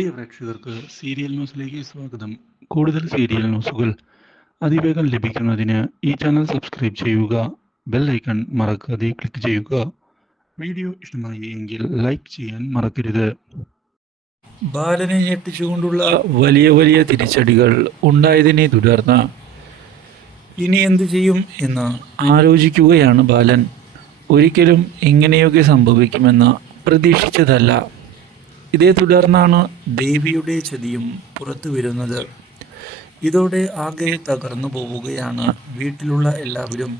പ്രിയ പ്രേക്ഷകർക്ക് സീരിയൽ ന്യൂസിലേക്ക് സ്വാഗതം. കൂടുതൽ സീരിയൽ ന്യൂസുകൾ അതിവേഗം ലഭിക്കുന്നതിന് ഈ ചാനൽ സബ്സ്ക്രൈബ് ചെയ്യുക ബെൽ ഐക്കൺ മറക്കാതെ ക്ലിക്ക് ചെയ്യുക. വീഡിയോ ഇഷ്ടമായി എങ്കിൽ ലൈക്ക് ചെയ്യാൻ മറക്കരുത്. ബാലനെ ഞെട്ടിച്ചുകൊണ്ടുള്ള വലിയ വലിയ തിരിച്ചടികൾ ഉണ്ടായതിനെ തുടർന്ന് ഇനി എന്ത് ചെയ്യും എന്ന് ആലോചിക്കുകയാണ് ബാലൻ. ഒരിക്കലും ഇങ്ങനെയൊക്കെ സംഭവിക്കുമെന്ന് പ്രതീക്ഷിച്ചതല്ല. ഇതേ തുടർന്നാണ് ദേവിയുടെ ചതിയും പുറത്തു വരുന്നത്. ഇതോടെ ആകെ തകർന്നു പോവുകയാണ് വീട്ടിലുള്ള എല്ലാവരും.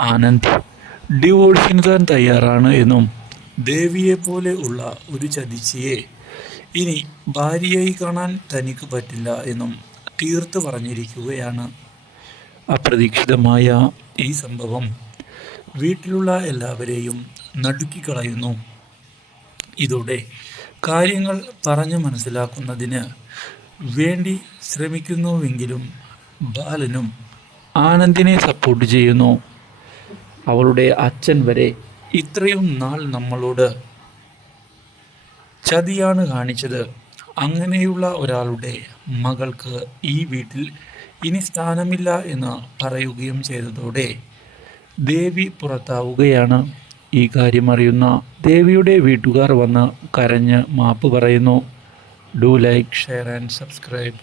ആനന്ദ് ഡിവോഴ്സിന് താൻ തയ്യാറാണ് എന്നും ദേവിയെ പോലെ ഉള്ള ഒരു ചതിച്ചിയെ ഇനി ഭാര്യയായി കാണാൻ തനിക്ക് പറ്റില്ല എന്നും തീർത്ത് പറഞ്ഞിരിക്കുകയാണ്. അപ്രതീക്ഷിതമായ ഈ സംഭവം വീട്ടിലുള്ള എല്ലാവരെയും നടുക്കിക്കളയുന്നു. ഇതോടെ കാര്യങ്ങൾ പറഞ്ഞു മനസ്സിലാക്കുന്നതിന് വേണ്ടി ശ്രമിക്കുന്നുവെങ്കിലും ബാലനും ആനന്ദിനെ സപ്പോർട്ട് ചെയ്യുന്നു. അവളുടെ അച്ഛൻ വരെ ഇത്രയും നാൾ നമ്മളോട് ചതിയാണ് കാണിച്ചത്. അങ്ങനെയുള്ള ഒരാളുടെ മകൾക്ക് ഈ വീട്ടിൽ ഇനി സ്ഥാനമില്ല എന്ന് പറയുകയും ചെയ്തതോടെ ദേവി പുറത്താവുകയാണ്. ഈ കാര്യം അറിയുന്ന ദേവിയുടെ വീട്ടുകാർ വന്ന് കരഞ്ഞ് മാപ്പ് പറയുന്നു. Do like share and subscribe.